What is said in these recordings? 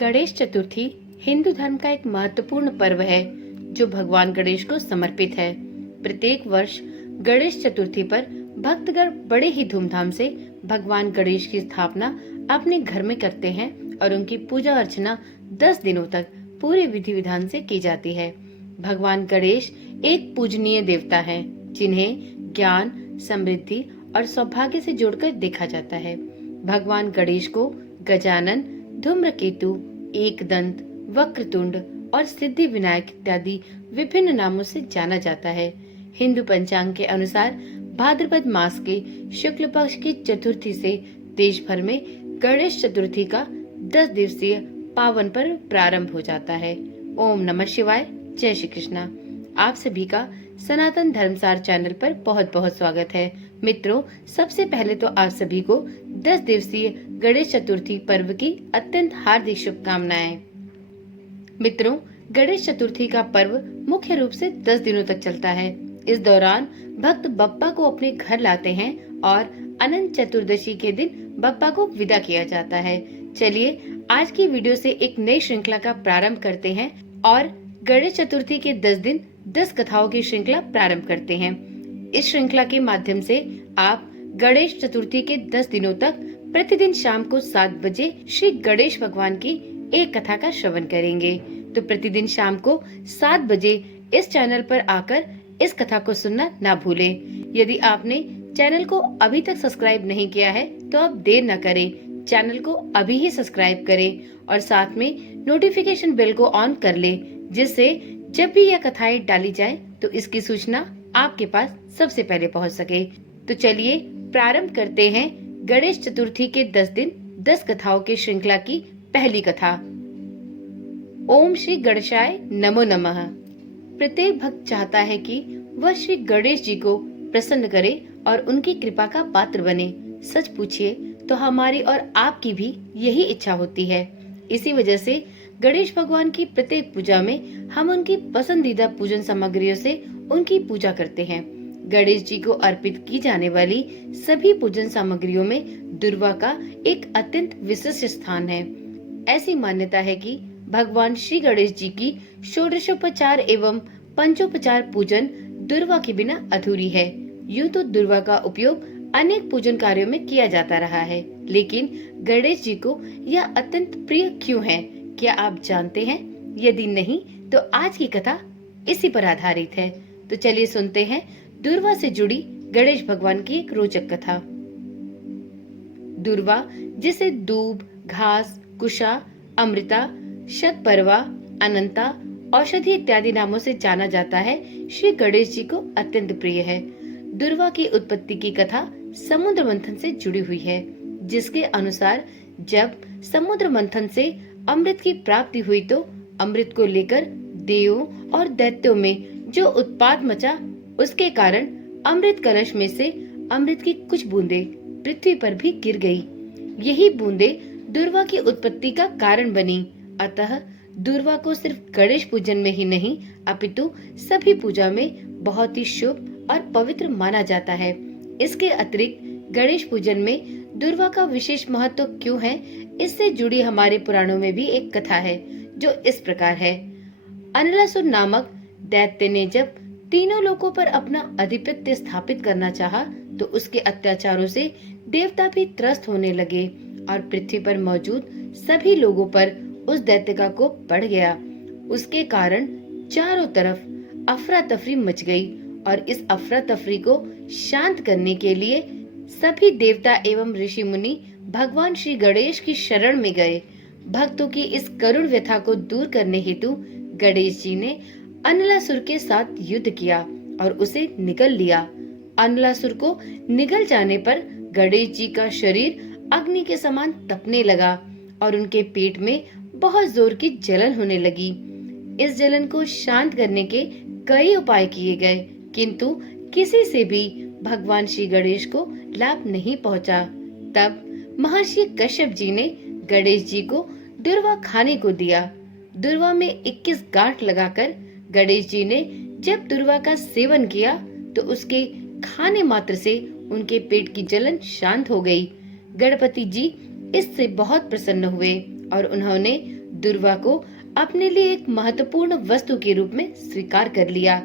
गणेश चतुर्थी हिंदू धर्म का एक महत्वपूर्ण पर्व है जो भगवान गणेश को समर्पित है। प्रत्येक वर्ष गणेश चतुर्थी पर भक्तगण बड़े ही धूमधाम से भगवान गणेश की स्थापना अपने घर में करते हैं और उनकी पूजा अर्चना 10 दिनों तक पूरे विधि विधान से की जाती है। भगवान गणेश एक पूजनीय देवता हैं, जिन्हें ज्ञान, समृद्धि और सौभाग्य से जोड़कर देखा जाता है। भगवान गणेश को गजानन, धूम्रकेतु, एकदंत, वक्रतुंड और सिद्धि विनायक इत्यादि विभिन्न नामों से जाना जाता है। हिंदू पंचांग के अनुसार भाद्रपद मास के शुक्ल पक्ष की चतुर्थी से देश भर में गणेश चतुर्थी का 10 दिवसीय पावन पर्व प्रारंभ हो जाता है। ओम नमः शिवाय, जय श्री कृष्णा। आप सभी का सनातन धर्मसार चैनल पर बहुत बहुत स्वागत है। मित्रों, सबसे पहले तो आप सभी को 10 दिवसीय गणेश चतुर्थी पर्व की अत्यंत हार्दिक शुभकामनाएं। मित्रों, गणेश चतुर्थी का पर्व मुख्य रूप से 10 दिनों तक चलता है। इस दौरान भक्त बप्पा को अपने घर लाते हैं और अनंत चतुर्दशी के दिन बप्पा को विदा किया जाता है। चलिए आज की वीडियो से एक नई श्रृंखला का प्रारंभ करते हैं और गणेश चतुर्थी के 10 दिन 10 कथाओं की श्रृंखला प्रारंभ करते हैं। इस श्रृंखला के माध्यम से आप गणेश चतुर्थी के 10 दिनों तक प्रतिदिन शाम को 7 बजे श्री गणेश भगवान की एक कथा का श्रवण करेंगे। तो प्रतिदिन शाम को 7 बजे इस चैनल पर आकर इस कथा को सुनना ना भूलें। यदि आपने चैनल को अभी तक सब्सक्राइब नहीं किया है तो आप देर न करें, चैनल को अभी ही सब्सक्राइब करें और साथ में नोटिफिकेशन बेल को ऑन कर लें, जिससे जब भी यह कथाएं डाली जाए तो इसकी सूचना आपके पास सबसे पहले पहुंच सके। तो चलिए प्रारंभ करते हैं गणेश चतुर्थी के 10 दिन 10 कथाओं की श्रृंखला की पहली कथा। ओम श्री गणेशाय नमो नमः। प्रत्येक भक्त चाहता है कि वह श्री गणेश जी को प्रसन्न करे और उनकी कृपा का पात्र बने। सच पूछिए तो हमारी और आपकी भी यही इच्छा होती है। इसी वजह से गणेश भगवान की प्रत्येक पूजा में हम उनकी पसंदीदा पूजन सामग्रियों से उनकी पूजा करते हैं। गणेश जी को अर्पित की जाने वाली सभी पूजन सामग्रियों में दुर्वा का एक अत्यंत विशिष्ट स्थान है। ऐसी मान्यता है कि भगवान श्री गणेश जी की षोडशोपचार एवं पंचोपचार पूजन दुर्वा के बिना अधूरी है। यूं तो दुर्वा का उपयोग अनेक पूजन कार्यों में किया जाता रहा है, लेकिन गणेश जी को यह अत्यंत प्रिय क्यों है, क्या आप जानते हैं? यदि नहीं तो आज की कथा इसी पर आधारित है। तो चलिए सुनते हैं दुर्वा से जुड़ी गणेश भगवान की एक रोचक कथा। दुर्वा, जिसे दूब, घास, कुशा, अमृता, शतपर्वा, अनंता, औषधि इत्यादि नामों से जाना जाता है, श्री गणेश जी को अत्यंत प्रिय है। दुर्वा की उत्पत्ति की कथा समुद्र मंथन से जुड़ी हुई है, जिसके अनुसार जब समुद्र मंथन से अमृत की प्राप्ति हुई तो अमृत को लेकर देवों और दैत्यों में जो उत्पात मचा, उसके कारण अमृत कलश में से अमृत की कुछ बूंदें पृथ्वी पर भी गिर गई। यही बूंदें दुर्वा की उत्पत्ति का कारण बनी। अतः दुर्वा को सिर्फ गणेश पूजन में ही नहीं अपितु सभी पूजा में बहुत ही शुभ और पवित्र माना जाता है। इसके अतिरिक्त गणेश पूजन में दुर्वा का विशेष महत्व क्यों है, इससे जुड़ी हमारे पुराणों में भी एक कथा है जो इस प्रकार है। अनलासुर नामक दैत्य ने जब तीनों लोकों पर अपना आधिपत्य स्थापित करना चाहा तो उसके अत्याचारों से देवता भी त्रस्त होने लगे और पृथ्वी पर मौजूद सभी लोगों पर उस दैत्य का कोप बढ़ गया। उसके कारण चारों तरफ अफरा तफरी मच गई और इस अफरा तफरी को शांत करने के लिए सभी देवता एवं ऋषि मुनि भगवान श्री गणेश की शरण में गए। भक्तों की इस करुण व्यथा को दूर करने हेतु गणेश जी ने अनलासुर के साथ युद्ध किया और उसे निगल लिया। अनलासुर को निगल जाने पर गणेश जी का शरीर अग्नि के समान तपने लगा और उनके पेट में बहुत जोर की जलन होने लगी। इस जलन को शांत करने के कई उपाय किए गए, किंतु किसी से भी भगवान श्री गणेश को लाभ नहीं पहुंचा। तब महर्षि कश्यप जी ने गणेश जी को दुर्वा खाने को दिया। दुर्वा में 21 गांठ लगाकर गणेश जी ने जब दुर्वा का सेवन किया तो उसके खाने मात्र से उनके पेट की जलन शांत हो गई। गणपति जी इससे बहुत प्रसन्न हुए और उन्होंने दुर्वा को अपने लिए एक महत्वपूर्ण वस्तु के रूप में स्वीकार कर लिया।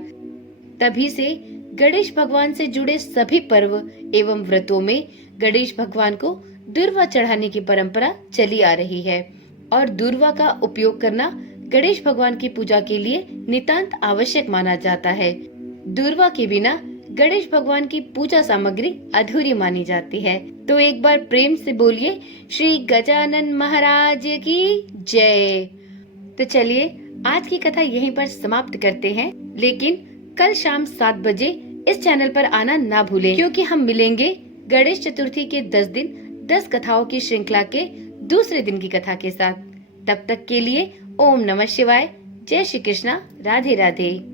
तभी से गणेश भगवान से जुड़े सभी पर्व एवं व्रतों में गणेश भगवान को दुर्वा चढ़ाने की परंपरा चली आ रही है और दुर्वा का उपयोग करना गणेश भगवान की पूजा के लिए नितांत आवश्यक माना जाता है। दुर्वा के बिना गणेश भगवान की पूजा सामग्री अधूरी मानी जाती है। तो एक बार प्रेम से बोलिए श्री गजानन महाराज की जय। तो चलिए आज की कथा यहीं पर समाप्त करते हैं, लेकिन कल शाम 7 बजे इस चैनल पर आना ना भूलें, क्योंकि हम मिलेंगे गणेश चतुर्थी के 10 दिन 10 कथाओं की श्रृंखला के दूसरे दिन की कथा के साथ। तब तक के लिए ओम नमः शिवाय, जय श्री कृष्णा, राधे राधे।